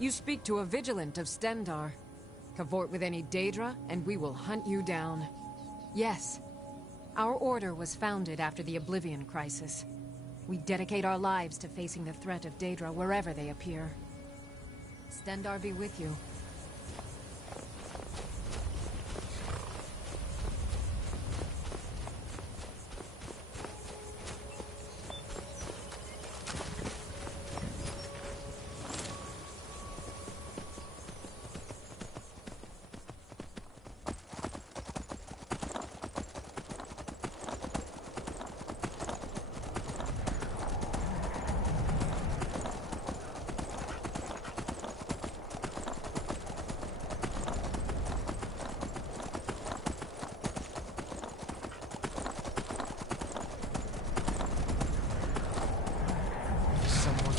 You speak to a Vigilant of Stendar. Cavort with any Daedra, and we will hunt you down. Yes. Our order was founded after the Oblivion Crisis. We dedicate our lives to facing the threat of Daedra wherever they appear. Stendar be with you.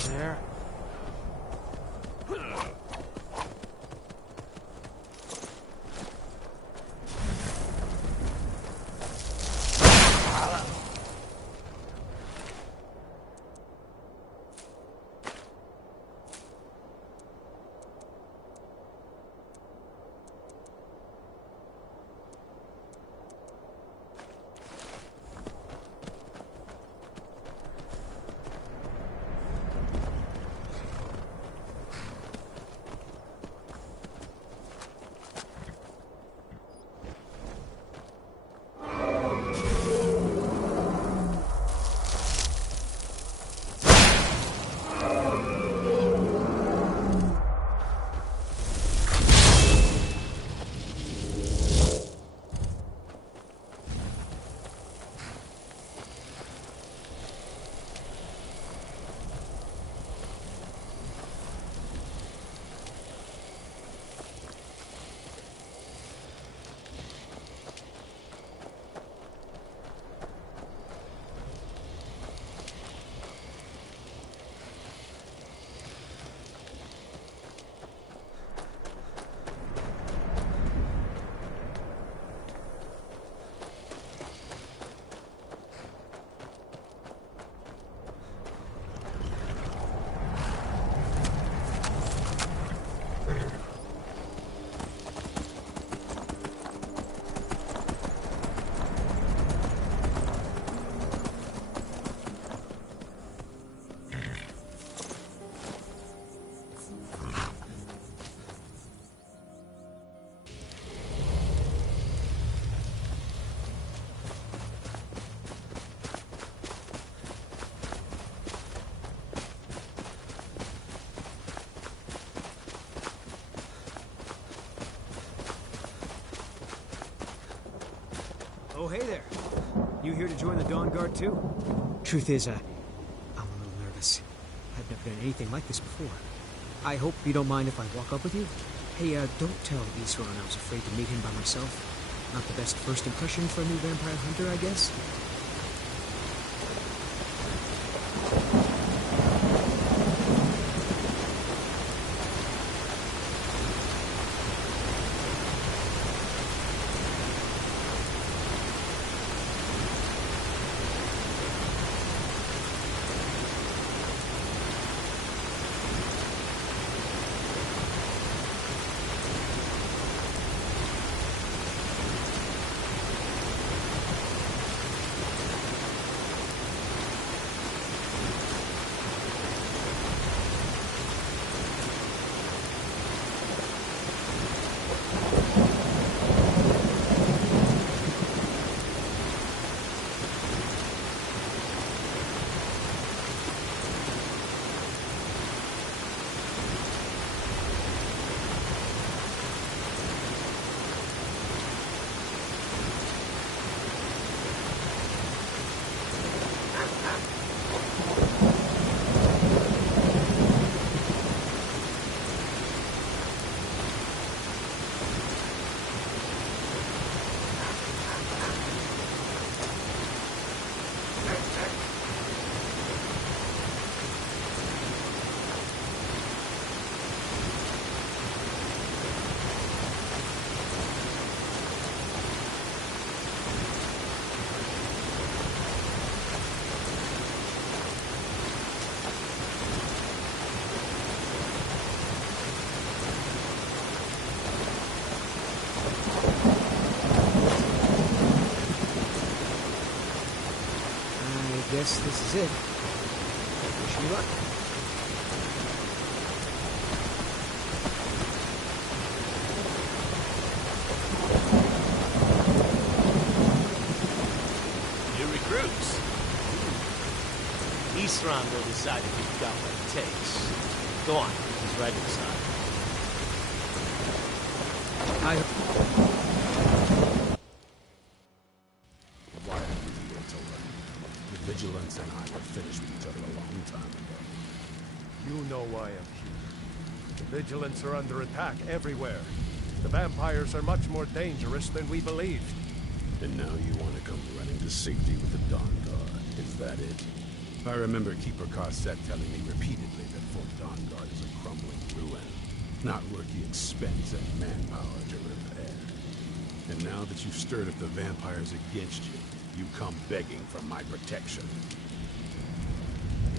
There. Oh, hey there. You here to join the Dawn Guard, too? Truth is, I'm a little nervous. I've never done anything like this before. I hope you don't mind if I walk up with you? Hey, don't tell Isran I was afraid to meet him by myself. Not the best first impression for a new vampire hunter, I guess? guess this is it. Wish me luck. New recruits. Isran will decide if you've got what it takes. Go on, he's right inside. Why are you here, Tola? The Vigilance and I were finished with each other a long time ago. You know why I'm here. The Vigilants are under attack everywhere. The vampires are much more dangerous than we believed. And now you want to come running to safety with the Dawn Guard. Is that it? I remember Keeper Carset telling me repeatedly that Fort Dawn Guard is a crumbling ruin, not worth the expense and manpower to repair. And now that you've stirred up the vampires against you, you come begging for my protection.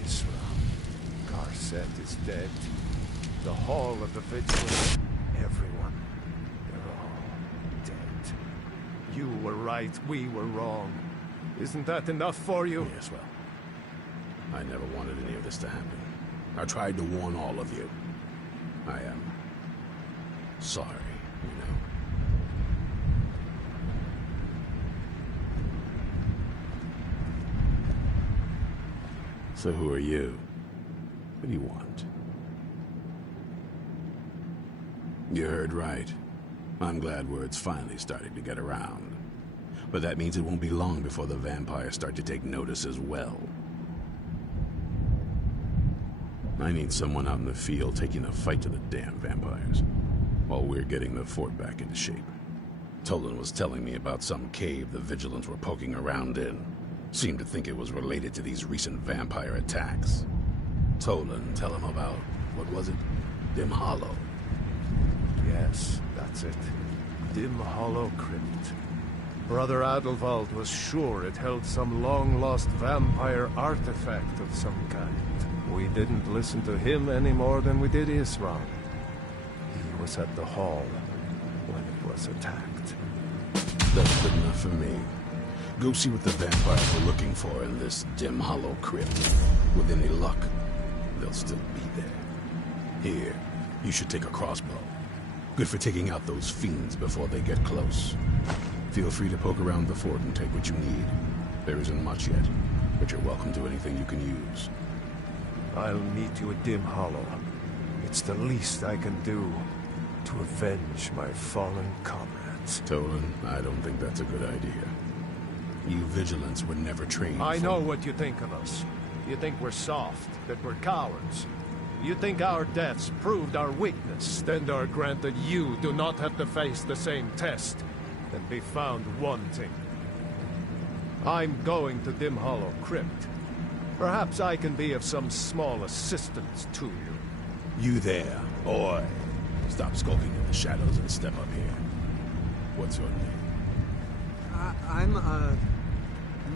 Isra, Carset is dead. The Hall of the Vigilance, everyone, they're all dead. You were right, we were wrong. Isn't that enough for you? Yes, well, I never wanted any of this to happen. I tried to warn all of you. I am sorry, you know. So who are you? What do you want? You heard right. I'm glad word's finally starting to get around. But that means it won't be long before the vampires start to take notice as well. I need someone out in the field taking the fight to the damn vampires, while we're getting the fort back into shape. Tolan was telling me about some cave the Vigilants were poking around in. Seemed to think it was related to these recent vampire attacks. Tolan, tell him about, what was it? Dim Hollow. Yes, that's it. Dim Hollow Crypt. Brother Adelwald was sure it held some long-lost vampire artifact of some kind. We didn't listen to him any more than we did Isran. He was at the hall when it was attacked. That's good enough for me. Go see what the vampires were looking for in this Dim Hollow Crypt. With any luck, they'll still be there. Here, you should take a crossbow. Good for taking out those fiends before they get close. Feel free to poke around the fort and take what you need. There isn't much yet, but you're welcome to anything you can use. I'll meet you at Dim Hollow. It's the least I can do to avenge my fallen comrades. Tolan, I don't think that's a good idea. You Vigilants were never trained I know what you think of us. You think we're soft, that we're cowards. You think our deaths proved our weakness, then are granted you do not have to face the same test and be found wanting. I'm going to Dim Hollow Crypt. Perhaps I can be of some small assistance to you. You there, boy. Stop skulking in the shadows and step up here. What's your name?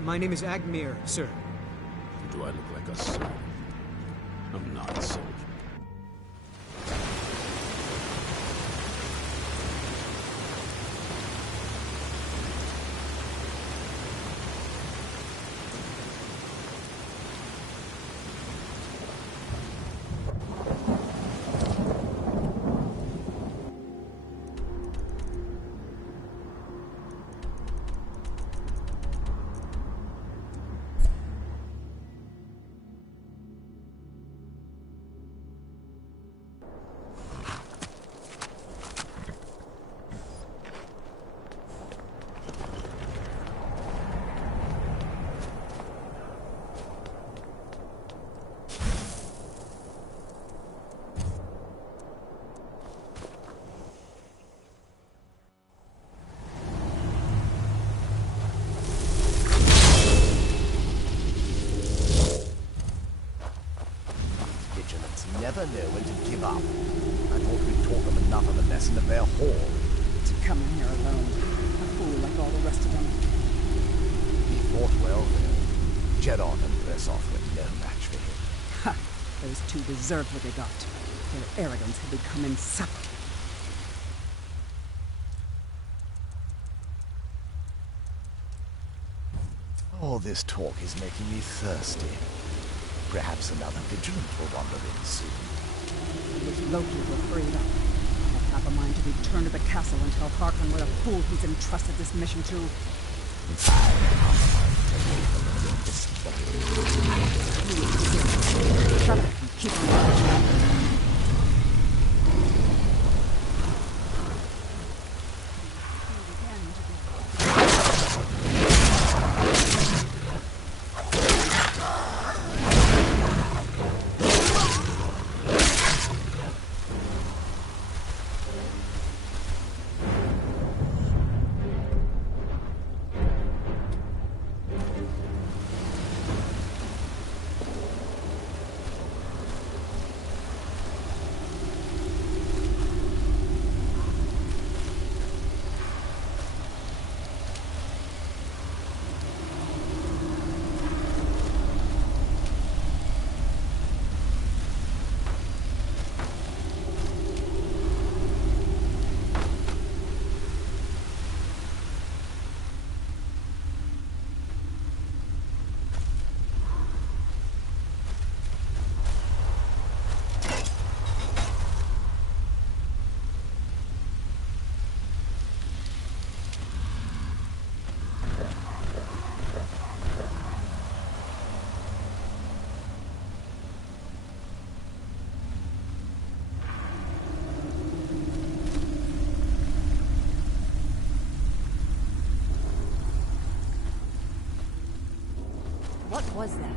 My name is Agmir, sir. Do I look like a soldier? I'm not a soldier. Never know when to give up. I thought we'd taught them enough of a lesson at their hall. To come in here alone, a fool like all the rest of them. He fought well, though. Jedon and Bressoff were no match for him. Ha! Those two deserved what they got. Their arrogance had become insufferable. All this talk is making me thirsty. Perhaps another vigilant will wander in soon. If Loki were freed up, I have half a mind to return to the castle and tell Harkon what a fool he's entrusted this mission to. I have half a mind to leave them in this battle. Shut up and keep on watching. What was that?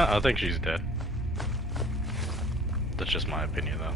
I think she's dead. That's just my opinion, though.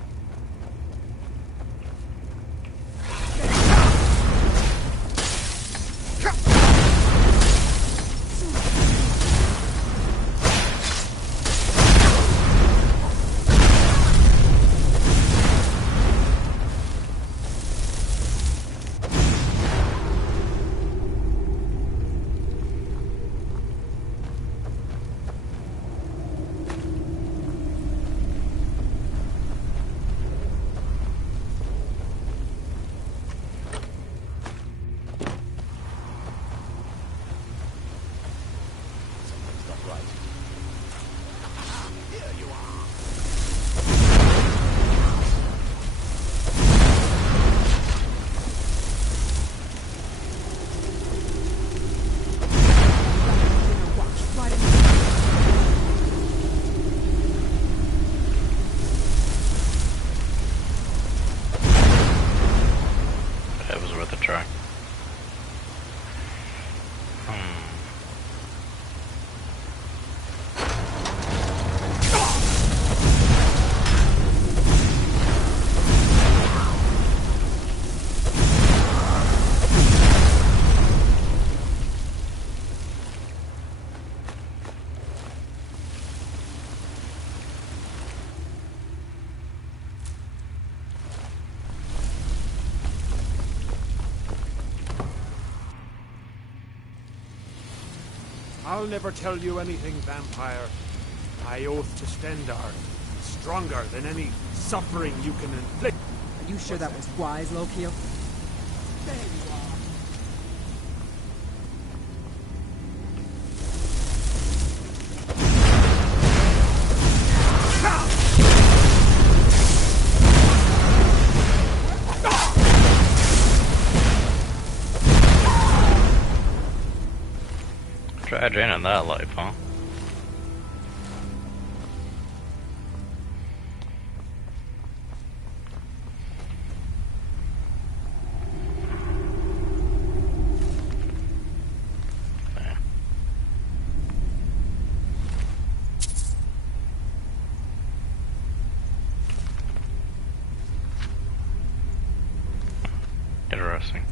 I'll never tell you anything, vampire. I oath to Stendar, stronger than any suffering you can inflict. Are you sure that was wise, Lokio? There you are. Tragedy in that life, huh? Interesting.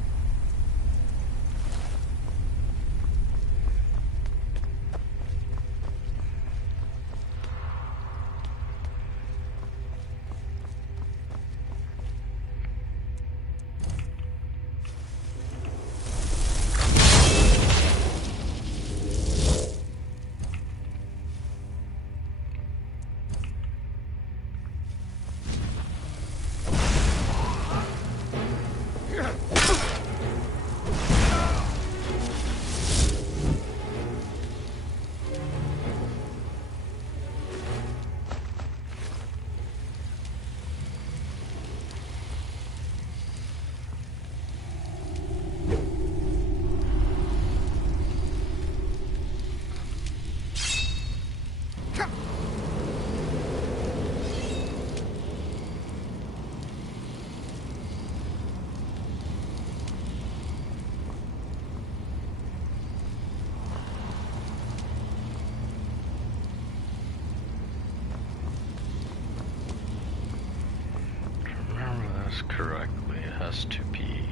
Correctly, it has to be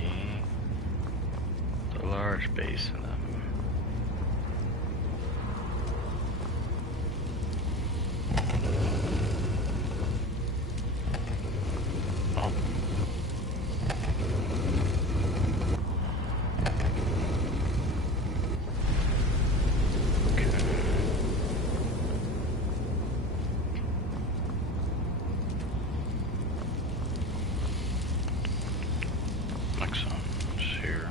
the large basin. Oh. Next one's here.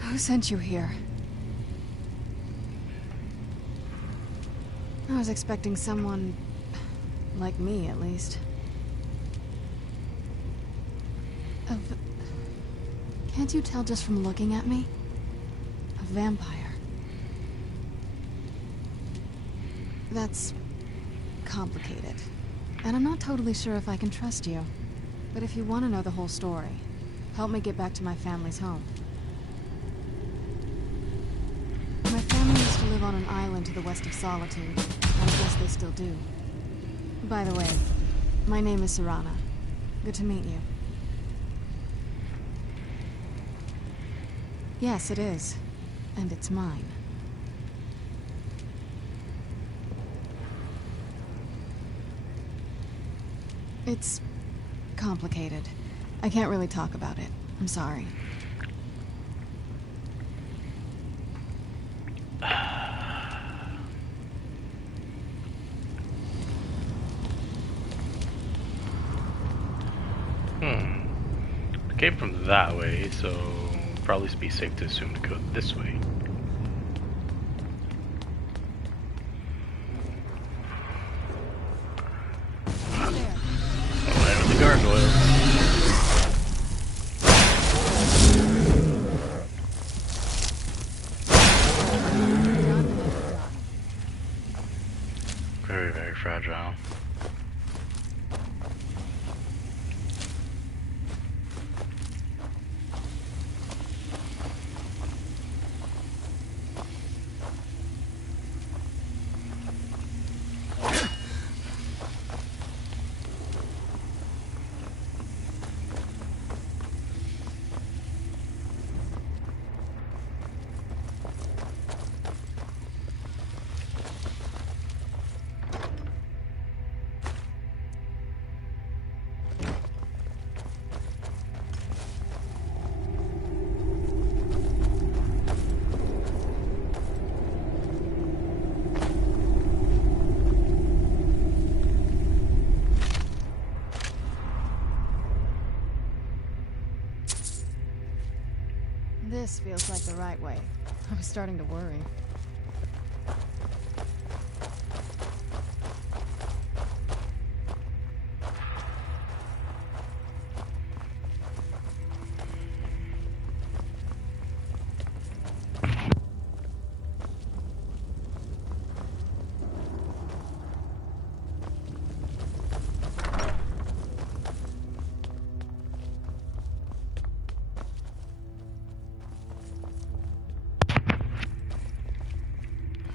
Who sent you here? I was expecting someone like me, at least. Can't you tell just from looking at me? A vampire. That's complicated. And I'm not totally sure if I can trust you. But if you want to know the whole story, help me get back to my family's home. My family used to live on an island to the west of Solitude, and I guess they still do. By the way, my name is Serana. Good to meet you. Yes, it is. And it's mine. It's complicated. I can't really talk about it. I'm sorry. It came from that way, so probably be safe to assume to go this way. Right with the gargoyle. Very, very fragile. This feels like the right way. I was starting to worry.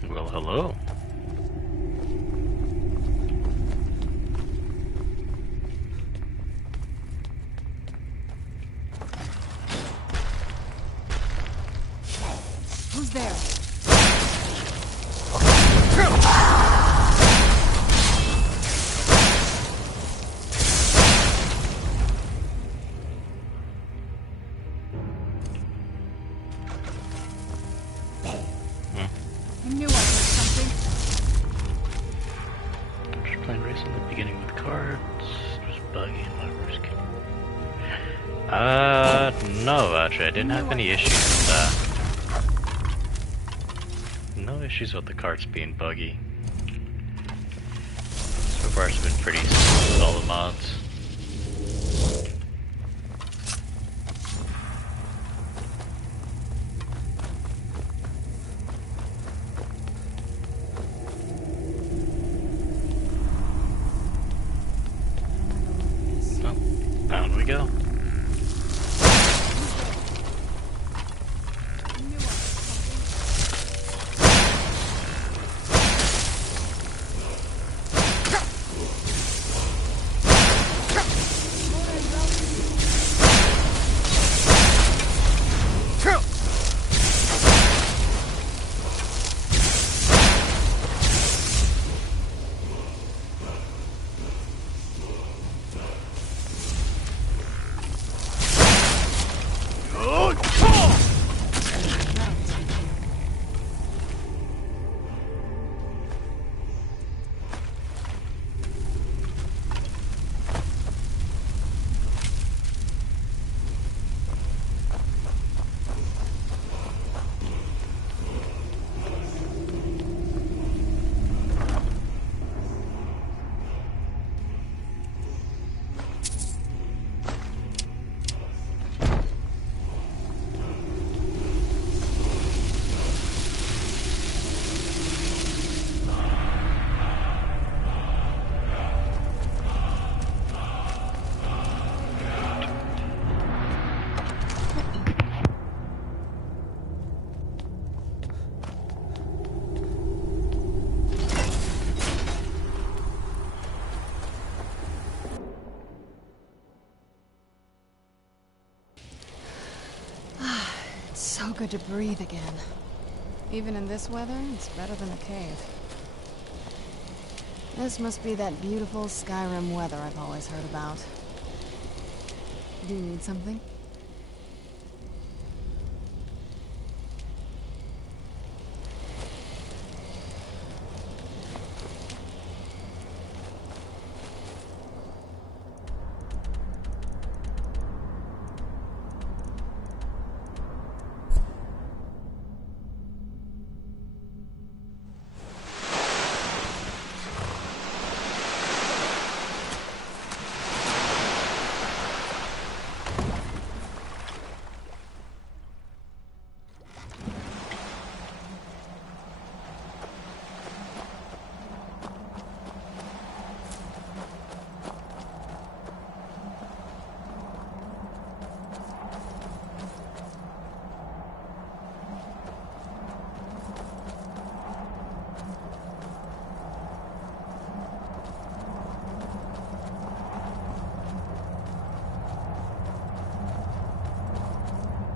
Well, hello. Who's there? I knew I heard something. Just playing race in the beginning with cards. Just buggy in my first game. No, actually, I didn't have any issues with that. No issues with the cards being buggy. So far, it's been pretty solid mods. Down we go. So good to breathe again. Even in this weather, it's better than a cave. This must be that beautiful Skyrim weather I've always heard about. Do you need something?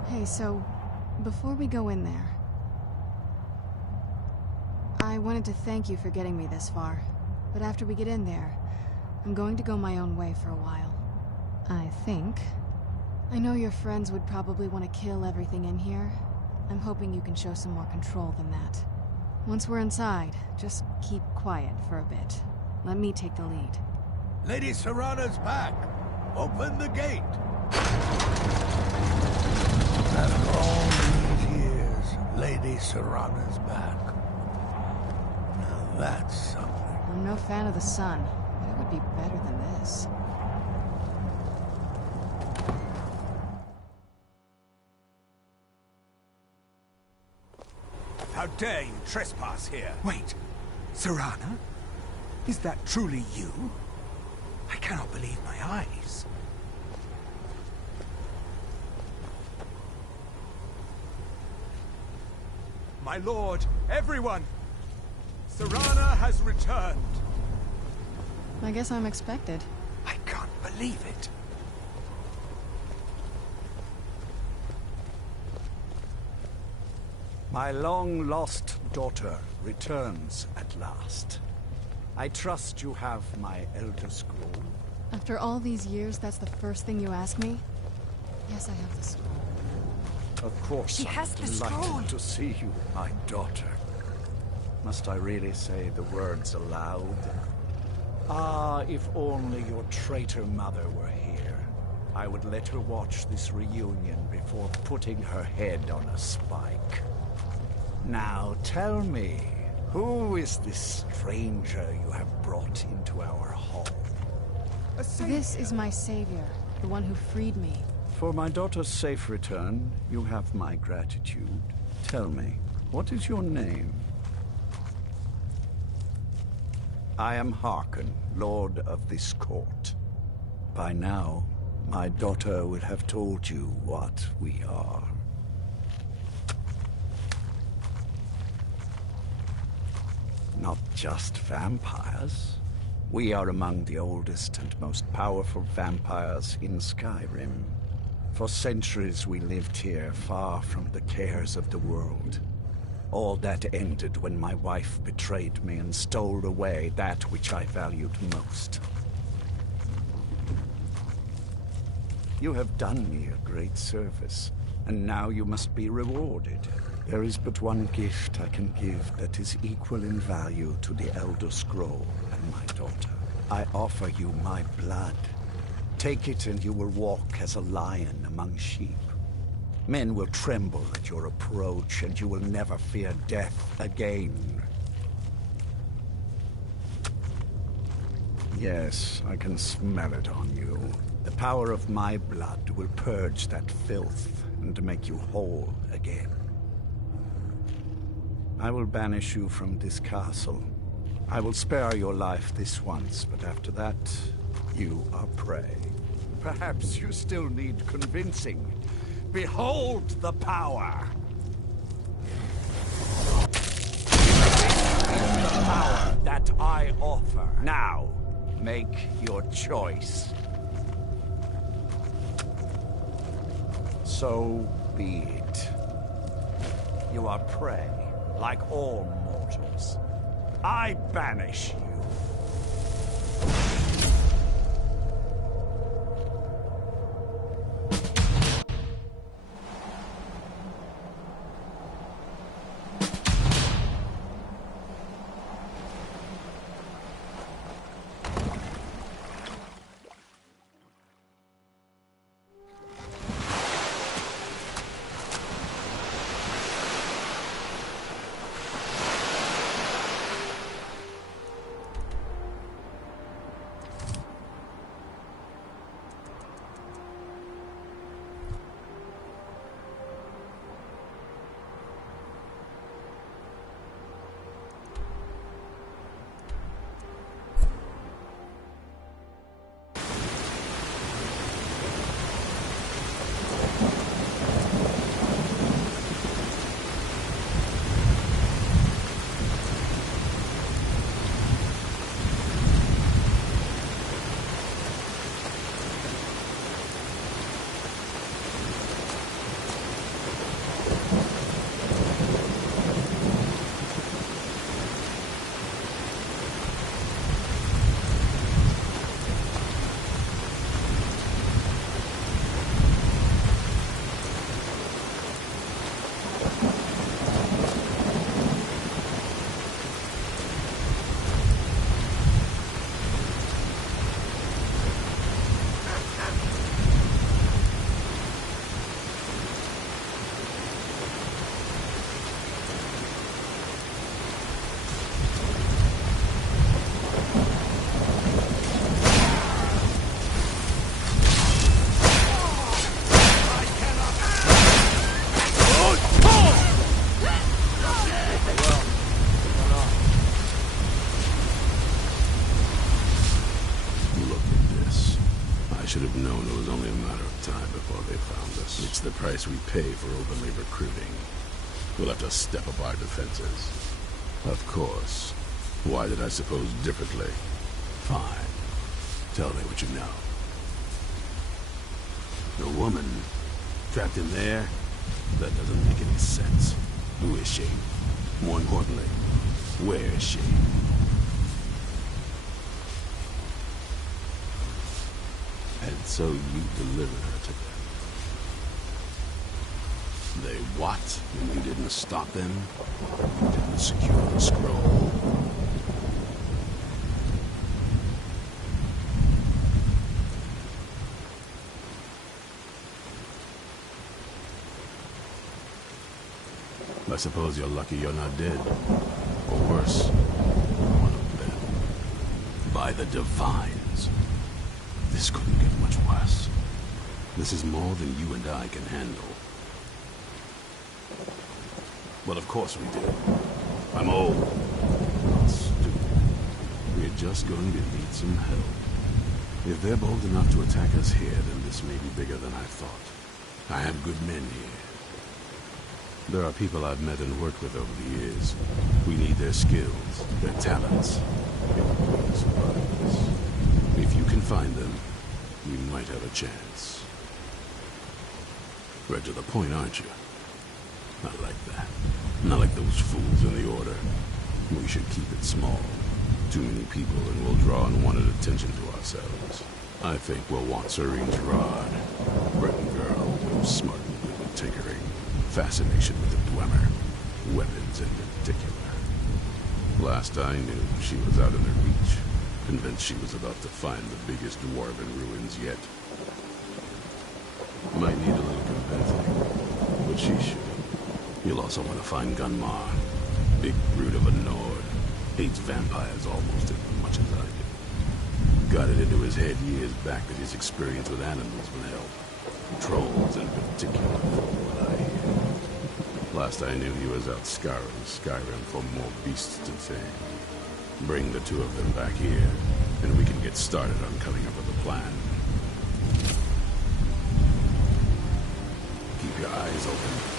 Hey, so, before we go in there, I wanted to thank you for getting me this far, but after we get in there, I'm going to go my own way for a while. I think. I know your friends would probably want to kill everything in here. I'm hoping you can show some more control than that. Once we're inside, just keep quiet for a bit. Let me take the lead. Lady Serana's back. Open the gate. After all these years, Lady Serana's back. Now that's something. I'm no fan of the sun, but it would be better than this. How dare you trespass here? Wait, Serana? Is that truly you? I cannot believe my eyes. My lord, everyone! Serana has returned! I guess I'm expected. I can't believe it. My long-lost daughter returns at last. I trust you have my Elder Scroll. After all these years, that's the first thing you ask me? Yes, I have the scroll. Of course, He has I'm the scroll. delighted to see you, my daughter. Must I really say the words aloud? Ah, if only your traitor mother were here. I would let her watch this reunion before putting her head on a spike. Now tell me, who is this stranger you have brought into our hall? This is my savior, the one who freed me. For my daughter's safe return, you have my gratitude. Tell me, what is your name? I am Harkon, Lord of this court. By now, my daughter would have told you what we are. Not just vampires. We are among the oldest and most powerful vampires in Skyrim. For centuries we lived here, far from the cares of the world. All that ended when my wife betrayed me and stole away that which I valued most. You have done me a great service, and now you must be rewarded. There is but one gift I can give that is equal in value to the Elder Scroll and my daughter. I offer you my blood. Take it and you will walk as a lion among sheep. Men will tremble at your approach and you will never fear death again. Yes, I can smell it on you. The power of my blood will purge that filth and make you whole again. I will banish you from this castle. I will spare your life this once, but after that, you are prey. Perhaps you still need convincing. Behold the power! This is the power that I offer. Now, make your choice. So be it. You are prey, like all mortals. I banish you. should have known it was only a matter of time before they found us. It's the price we pay for openly recruiting. We'll have to step up our defenses. Of course. Why did I suppose differently? Fine. Tell me what you know. The woman trapped in there? That doesn't make any sense. Who is she? More importantly, where is she? And so you delivered her to them. They what? And you didn't stop them? You didn't secure the scroll? I suppose you're lucky you're not dead. Or worse, one of them. By the Divines. This couldn't get much worse. This is more than you and I can handle. Well, of course we do. I'm old. Not stupid. We're just going to need some help. If they're bold enough to attack us here, then this may be bigger than I thought. I have good men here. There are people I've met and worked with over the years. We need their skills, their talents. If we survive this. If you can find them, we might have a chance. Right to the point, aren't you? Not like that. Not like those fools in the Order. We should keep it small. Too many people and we'll draw unwanted attention to ourselves. I think we'll want Serene's rod. Breton girl, smart and good with tinkering. Fascination with the Dwemer. Weapons in particular. Last I knew, she was out of their reach. Convinced she was about to find the biggest dwarven ruins yet. Might need a little convincing, but she should. You'll also want to find Gunmar. Big brute of a Nord. Hates vampires almost as much as I do. Got it into his head years back that his experience with animals would help. Trolls in particular, from what I hear. Last I knew, he was out scouring Skyrim for more beasts to tame. Bring the two of them back here, and we can get started on coming up with a plan. Keep your eyes open.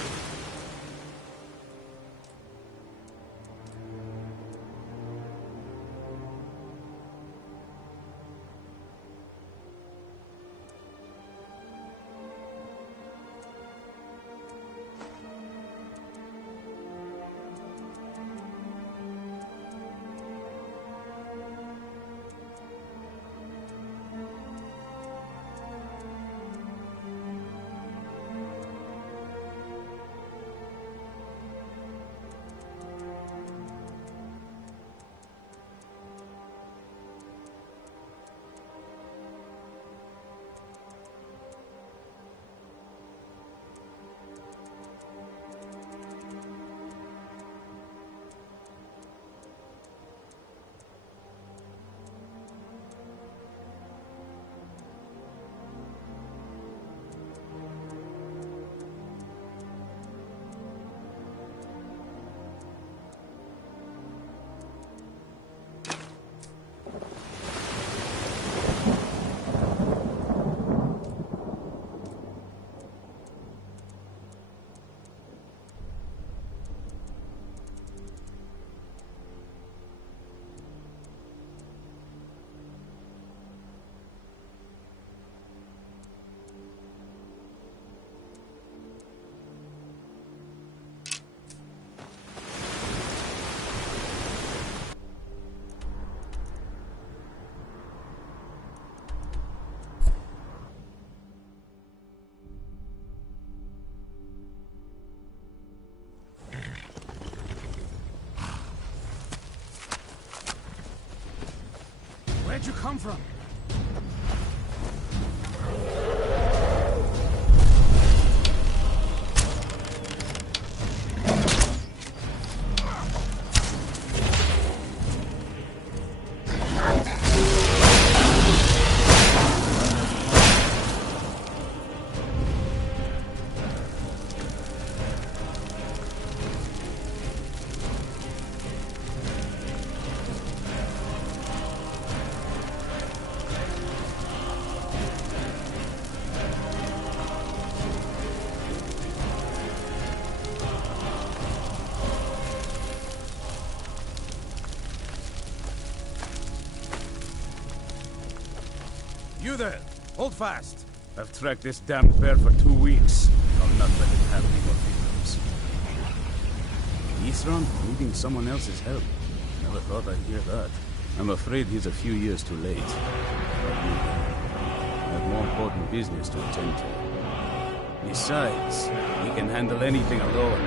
Where'd you come from? You there! Hold fast! I've tracked this damned bear for 2 weeks. I'll not let it have any more victims. Isran needing someone else's help. Never thought I'd hear that. I'm afraid he's a few years too late. I have more important business to attend to. Besides, he can handle anything alone.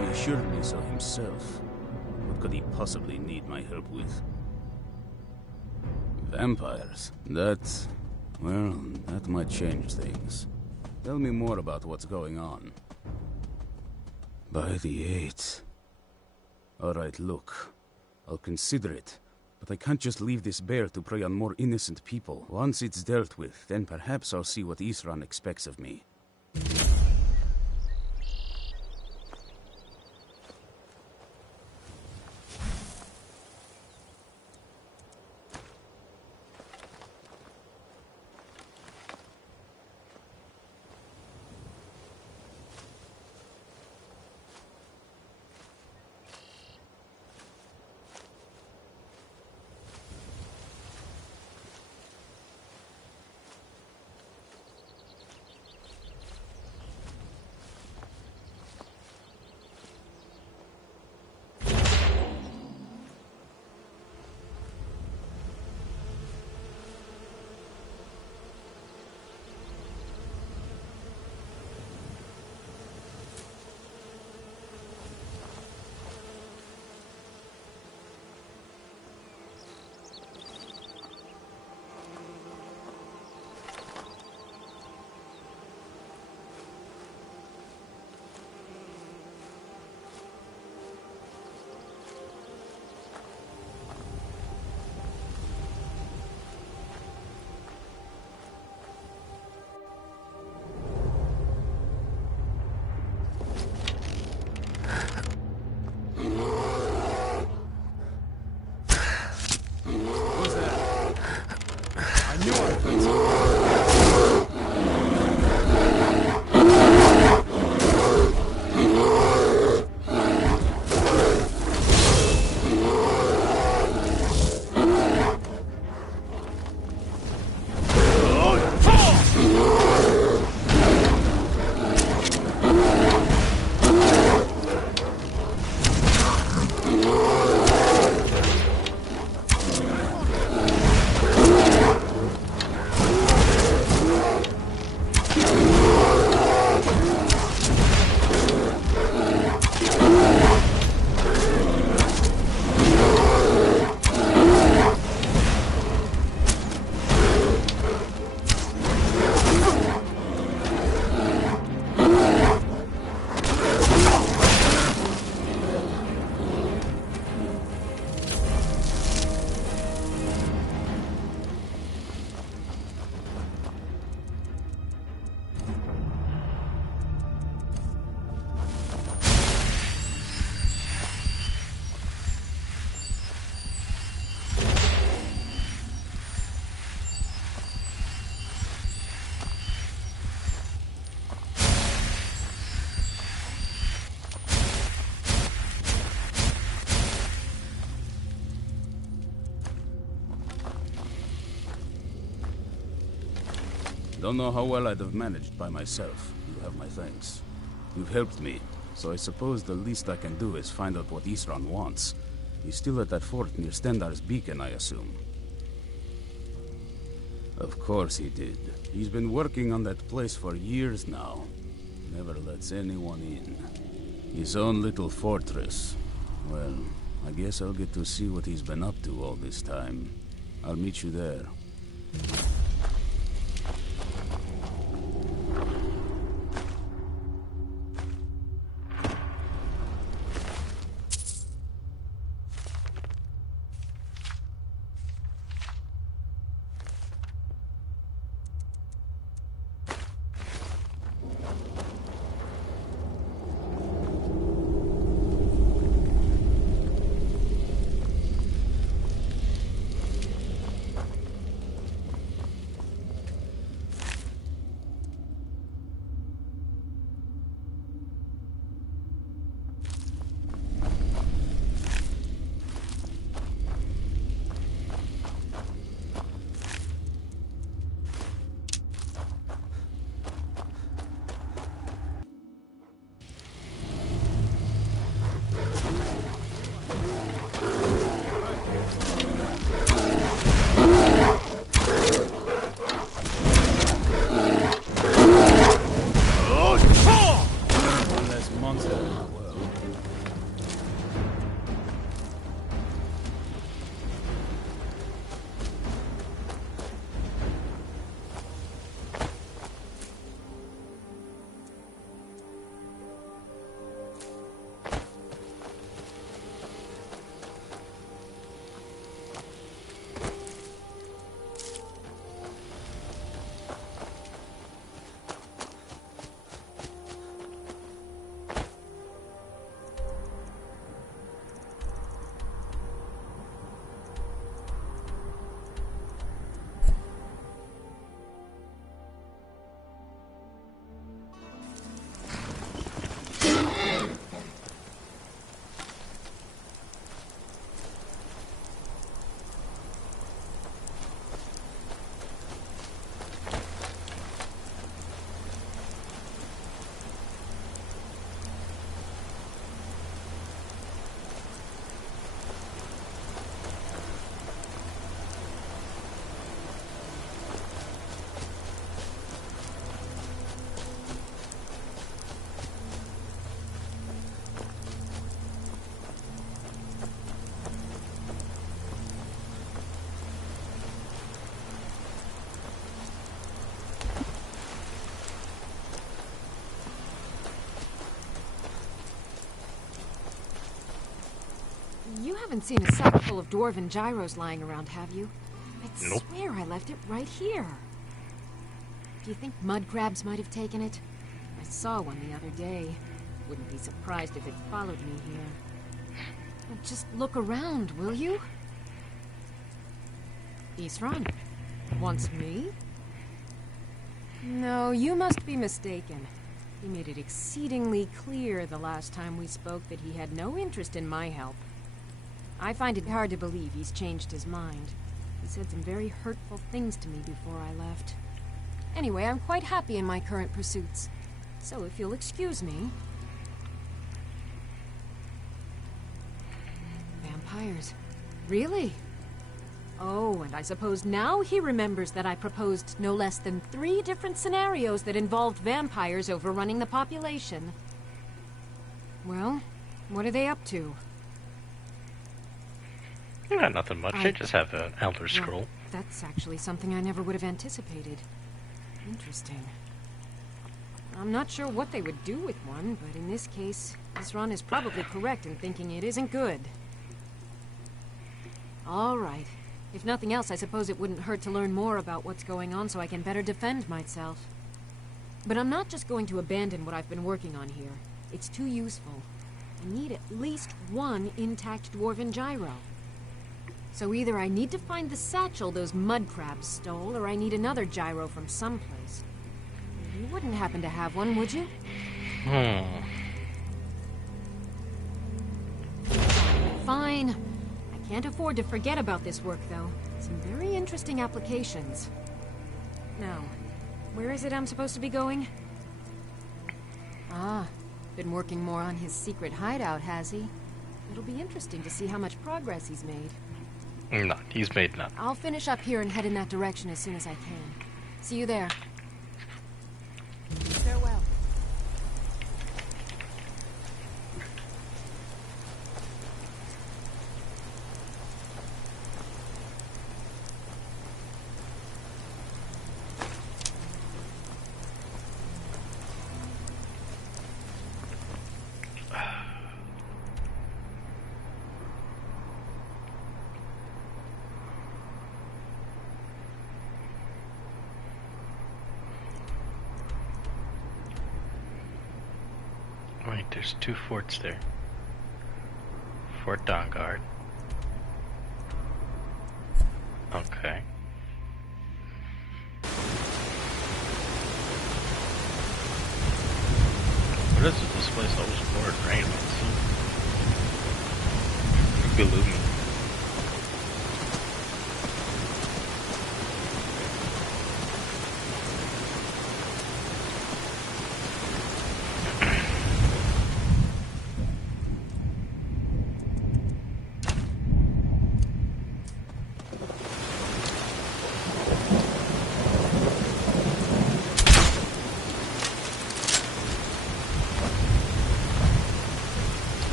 He assured me so himself. What could he possibly need my help with? Vampires? Well, that might change things. Tell me more about what's going on. By the 8th. Alright, look. I'll consider it. But I can't just leave this bear to prey on more innocent people. Once it's dealt with, then perhaps I'll see what Isran expects of me. Don't know how well I'd have managed by myself. You have my thanks. You've helped me, so I suppose the least I can do is find out what Isran wants. He's still at that fort near Stendar's beacon, I assume. Of course he did. He's been working on that place for years now. Never lets anyone in. His own little fortress. Well, I guess I'll get to see what he's been up to all this time. I'll meet you there. haven't seen a sack full of dwarven gyros lying around, have you? I Nope. swear I left it right here. Do you think mud crabs might have taken it? I saw one the other day. Wouldn't be surprised if it followed me here. Well, just look around, will you? Isran? Wants me? No, you must be mistaken. He made it exceedingly clear the last time we spoke that he had no interest in my help. I find it hard to believe he's changed his mind. He said some very hurtful things to me before I left. Anyway, I'm quite happy in my current pursuits. So if you'll excuse me... Vampires. Really? Oh, and I suppose now he remembers that I proposed no less than 3 different scenarios that involved vampires overrunning the population. Well, what are they up to? Yeah, nothing much. They just have an Elder Scroll. Well, that's actually something I never would have anticipated. Interesting. I'm not sure what they would do with one, but in this case, Isran is probably correct in thinking it isn't good. All right. If nothing else, I suppose it wouldn't hurt to learn more about what's going on so I can better defend myself. But I'm not just going to abandon what I've been working on here. It's too useful. I need at least 1 intact dwarven gyro. So either I need to find the satchel those mud crabs stole, or I need another gyro from someplace. You wouldn't happen to have one, would you? Fine. Can't afford to forget about this work, though. Some very interesting applications. Now, where is it I'm supposed to be going? Ah, been working more on his secret hideout, has he? It'll be interesting to see how much progress he's made. None. He's made none. I'll finish up here and head in that direction as soon as I can. See you there. Farewell. Wait, there's 2 forts there. Fort Dawnguard. Okay. What is it? This place always pouring rain on the sea. Gloomy.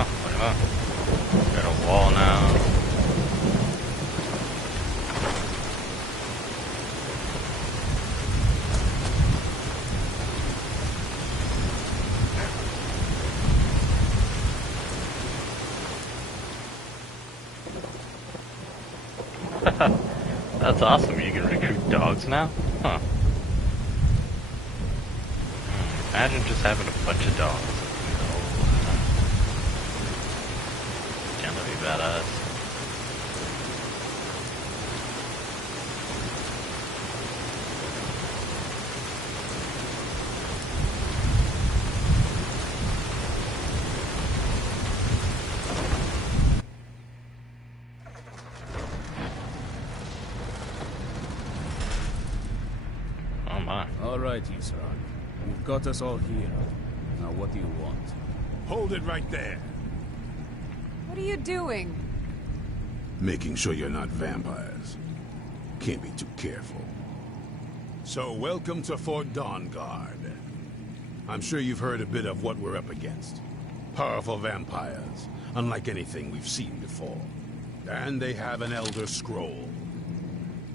Got a wall now. That's awesome. You can recruit dogs now? Huh. Imagine just having a bunch of dogs. Be badass. Oh my. All right, Isran. You've got us all here. Now what do you want? Hold it right there. What are you doing? Making sure you're not vampires. Can't be too careful. So, welcome to Fort Dawnguard. I'm sure you've heard a bit of what we're up against. Powerful vampires, unlike anything we've seen before. And they have an Elder Scroll.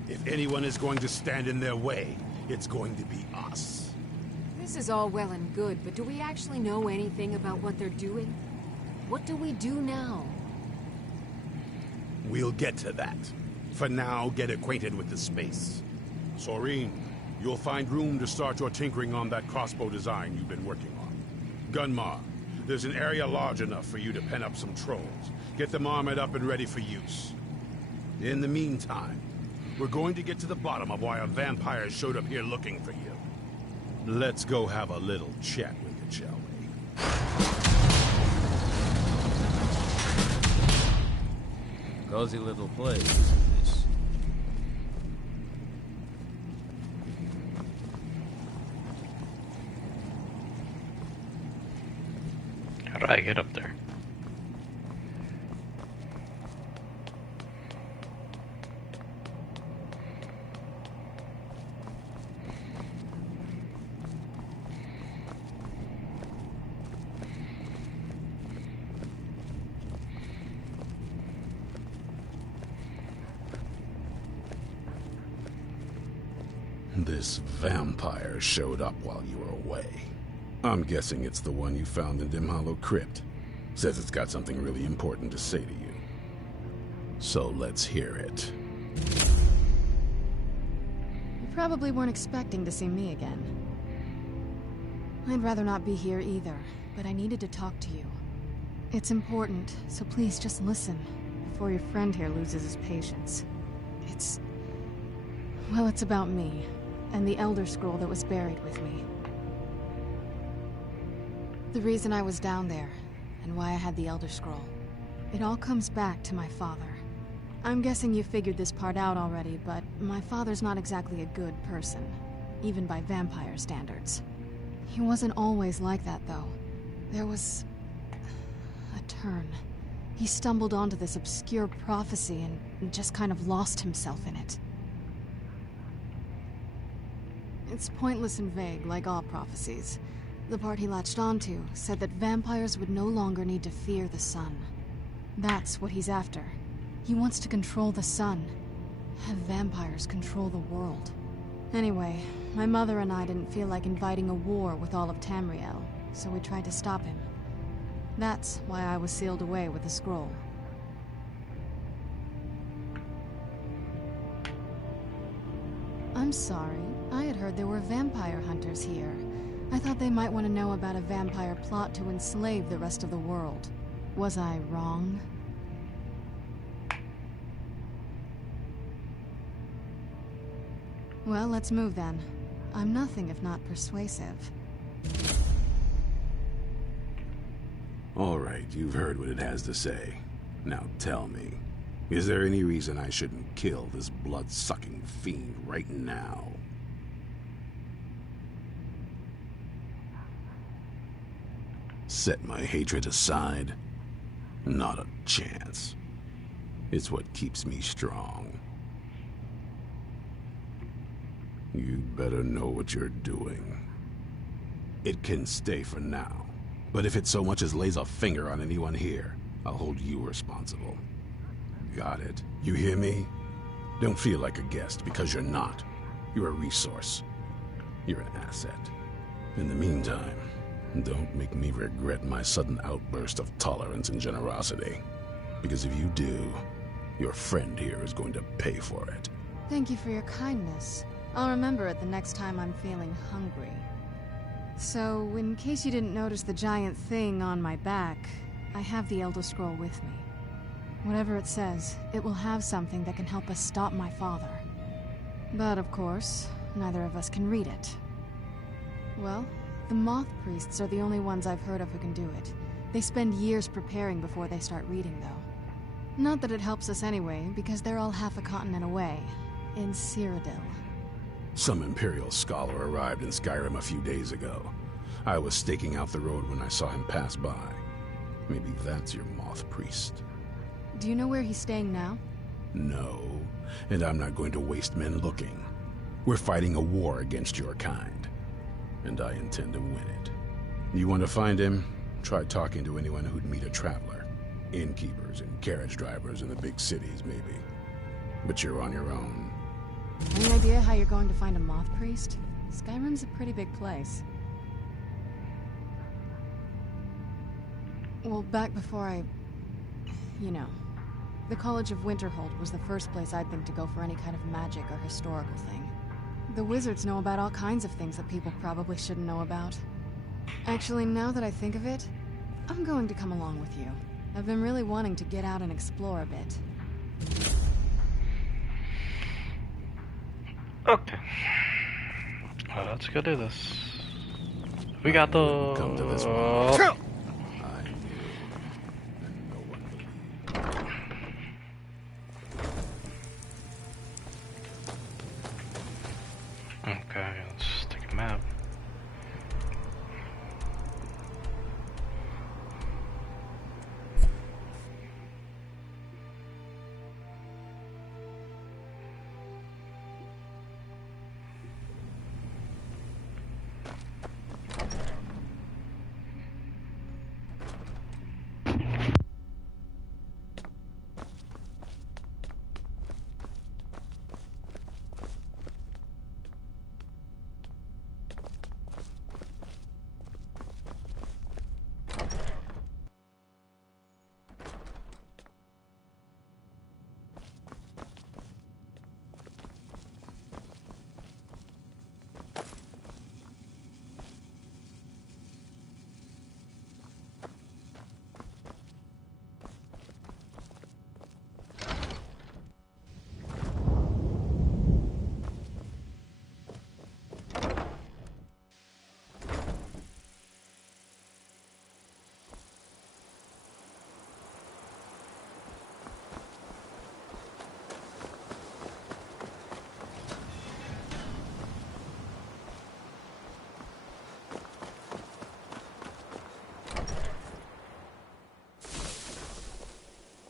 If anyone is going to stand in their way, it's going to be us. This is all well and good, but do we actually know anything about what they're doing? What do we do now? We'll get to that. For now, get acquainted with the space. Soreen, you'll find room to start your tinkering on that crossbow design you've been working on. Gunmar, there's an area large enough for you to pen up some trolls. Get them armored up and ready for use. In the meantime, we're going to get to the bottom of why a vampire showed up here looking for you. Let's go have a little chat with it, shall we? Cozy little place, isn't this? How do I get up there? This vampire showed up while you were away. I'm guessing it's the one you found in Dim Hollow Crypt. Says it's got something really important to say to you. So let's hear it. You probably weren't expecting to see me again. I'd rather not be here either, but I needed to talk to you. It's important, so please just listen, before your friend here loses his patience. Well, it's about me, and the Elder Scroll that was buried with me. The reason I was down there, and why I had the Elder Scroll. It all comes back to my father. I'm guessing you figured this part out already, but my father's not exactly a good person, even by vampire standards. He wasn't always like that, though. There was a turn. He stumbled onto this obscure prophecy and just kind of lost himself in it. It's pointless and vague, like all prophecies. The part he latched onto said that vampires would no longer need to fear the sun. That's what he's after. He wants to control the sun. Have vampires control the world. Anyway, my mother and I didn't feel like inviting a war with all of Tamriel, so we tried to stop him. That's why I was sealed away with the scroll. I'm sorry. I had heard there were vampire hunters here. I thought they might want to know about a vampire plot to enslave the rest of the world. Was I wrong? Well, let's move then. I'm nothing if not persuasive. All right, you've heard what it has to say. Now tell me, is there any reason I shouldn't kill this blood-sucking fiend right now? Set my hatred aside? Not a chance. It's what keeps me strong. You'd better know what you're doing. It can stay for now, but if it so much as lays a finger on anyone here, I'll hold you responsible. Got it? You hear me? Don't feel like a guest, because you're not. You're a resource. You're an asset. In the meantime, don't make me regret my sudden outburst of tolerance and generosity. Because if you do, your friend here is going to pay for it. Thank you for your kindness. I'll remember it the next time I'm feeling hungry. So, in case you didn't notice the giant thing on my back, I have the Elder Scroll with me. Whatever it says, it will have something that can help us stop my father. But of course, neither of us can read it. Well, the Moth Priests are the only ones I've heard of who can do it. They spend years preparing before they start reading, though. Not that it helps us anyway, because they're all half a continent away, in Cyrodiil. Some Imperial scholar arrived in Skyrim a few days ago. I was staking out the road when I saw him pass by. Maybe that's your Moth Priest. Do you know where he's staying now? No, and I'm not going to waste men looking. We're fighting a war against your kind, and I intend to win it. You want to find him? Try talking to anyone who'd meet a traveler. innkeepers and carriage drivers in the big cities, maybe. But you're on your own. Any idea how you're going to find a moth priest? Skyrim's a pretty big place. Well, back before you know, the College of Winterhold was the first place I'd think to go for any kind of magic or historical thing. The wizards know about all kinds of things that people probably shouldn't know about. Actually, now that I think of it, I'm going to come along with you. I've been really wanting to get out and explore a bit. Okay. Let's go do this. We got the... Come to this one. Okay, let's take a map.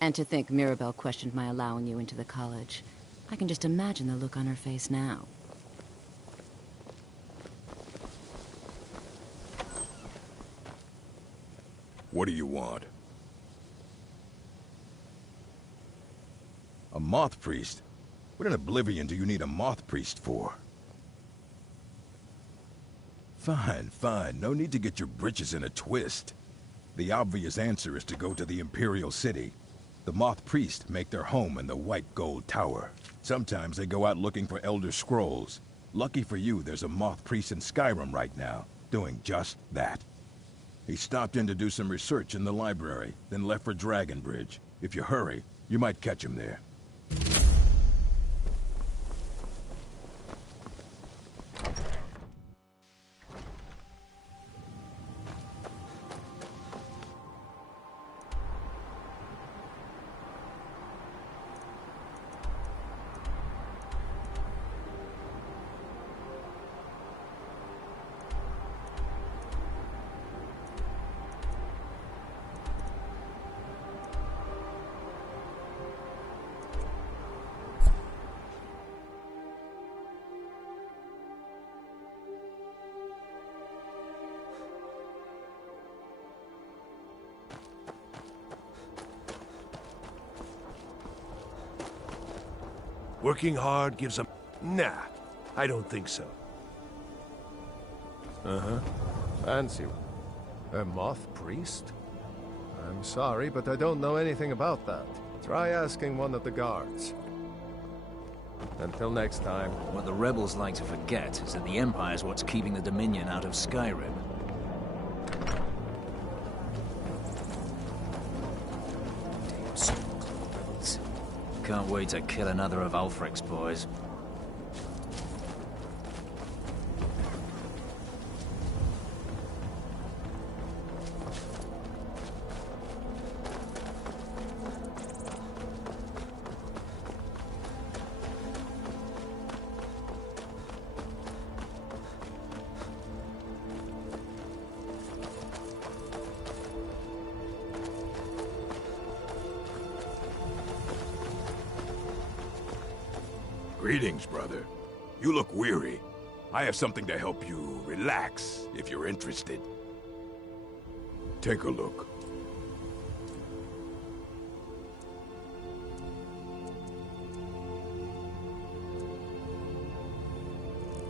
And to think Mirabelle questioned my allowing you into the college. I can just imagine the look on her face now. What do you want? A moth priest? What in Oblivion do you need a moth priest for? Fine, fine. No need to get your britches in a twist. The obvious answer is to go to the Imperial City. The moth priests make their home in the White Gold Tower. Sometimes they go out looking for Elder Scrolls. Lucky for you, there's a moth priest in Skyrim right now, doing just that. He stopped in to do some research in the library, then left for Dragonbridge. If you hurry, you might catch him there. Working hard gives a... Nah, I don't think so. Uh-huh. Fancy. A moth priest? I'm sorry, but I don't know anything about that. Try asking one of the guards. Until next time. What the rebels like to forget is that the Empire's what's keeping the Dominion out of Skyrim. Damn smugglers. Can't wait to kill another of Ulfric's boys. Greetings, brother. You look weary. I have something to help you relax, if you're interested. Take a look.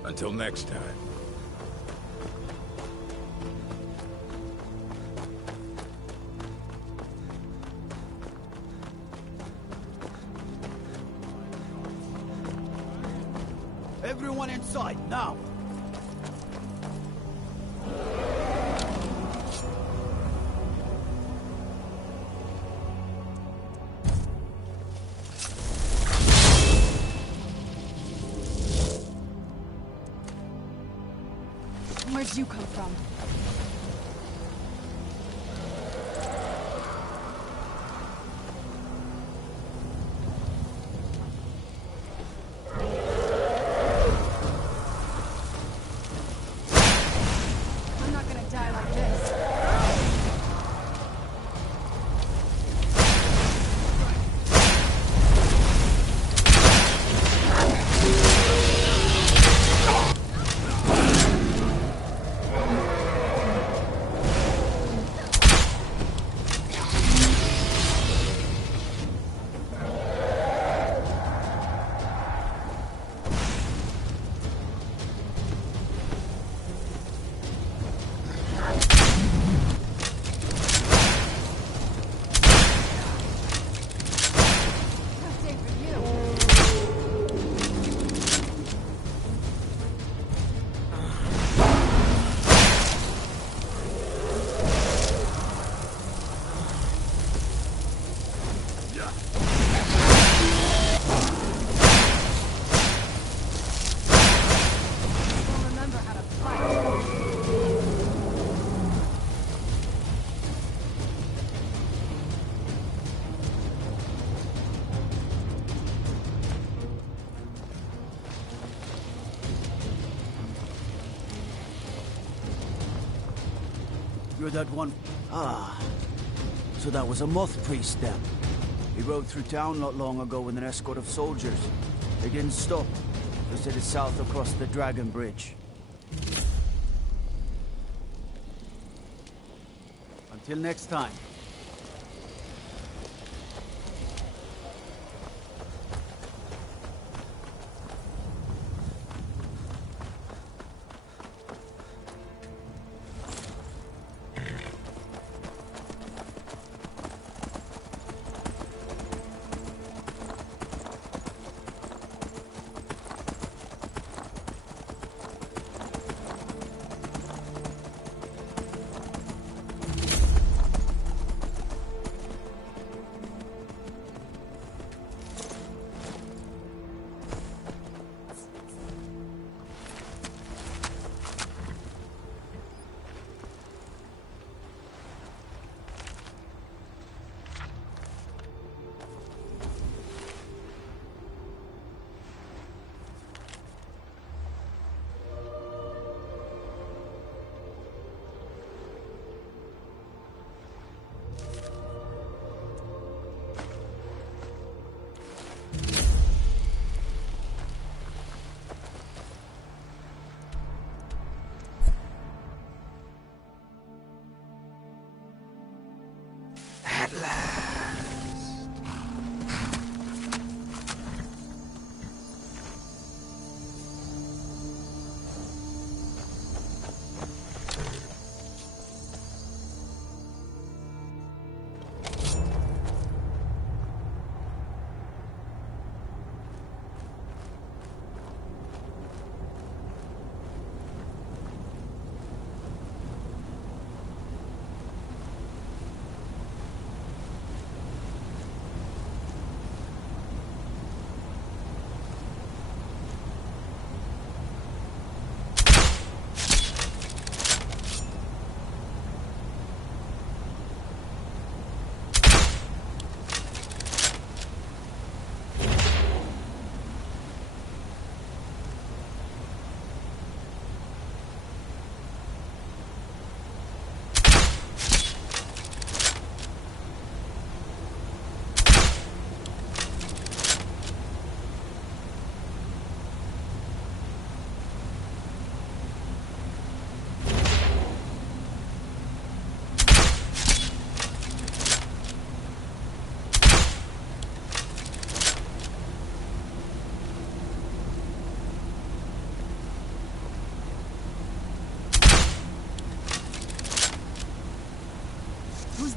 Until next time. Everyone inside, now! Where'd you come from? I'm not gonna die like this. You're that one... Ah. So that was a moth priest then. He rode through town not long ago with an escort of soldiers. They didn't stop. Just headed south across the Dragon Bridge. Until next time.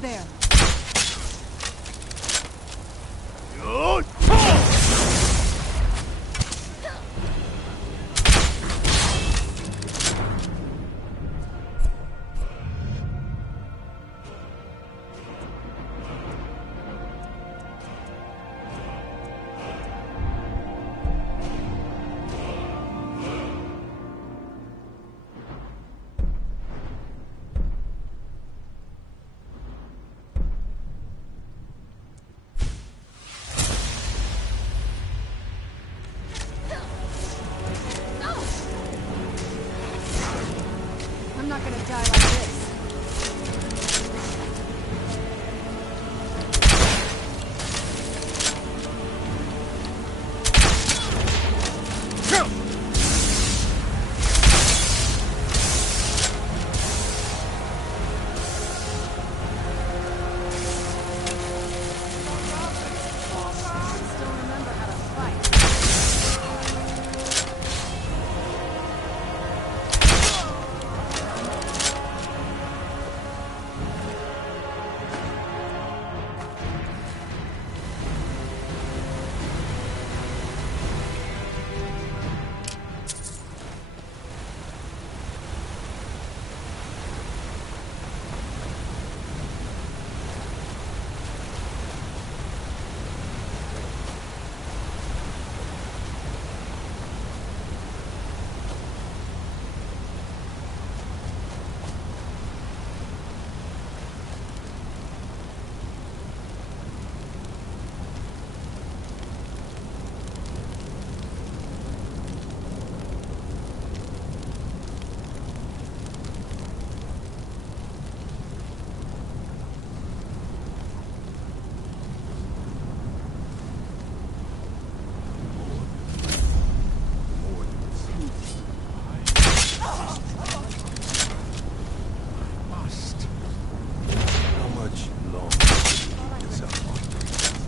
Who's there? I'm not gonna die like this. Still remember how to fight.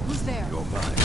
Who's there? You're mine.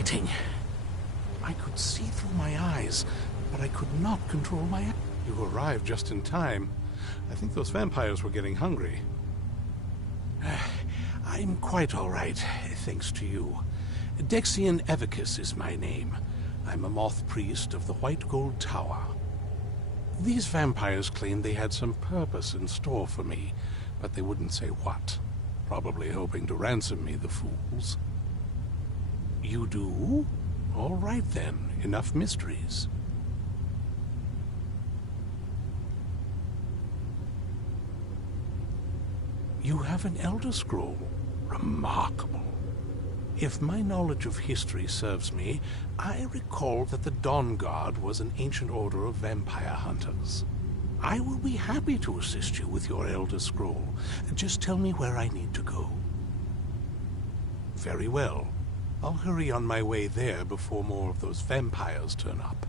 fighting. I could see through my eyes, but I could not control my... You arrived just in time. I think those vampires were getting hungry. I'm quite all right, thanks to you. Dexian Evicus is my name. I'm a moth priest of the White Gold Tower. These vampires claimed they had some purpose in store for me, but they wouldn't say what. Probably hoping to ransom me, the fools. You do? All right then, enough mysteries. You have an Elder Scroll. Remarkable. If my knowledge of history serves me, I recall that the Dawn Guard was an ancient order of vampire hunters. I will be happy to assist you with your Elder Scroll. Just tell me where I need to go. Very well. I'll hurry on my way there before more of those vampires turn up.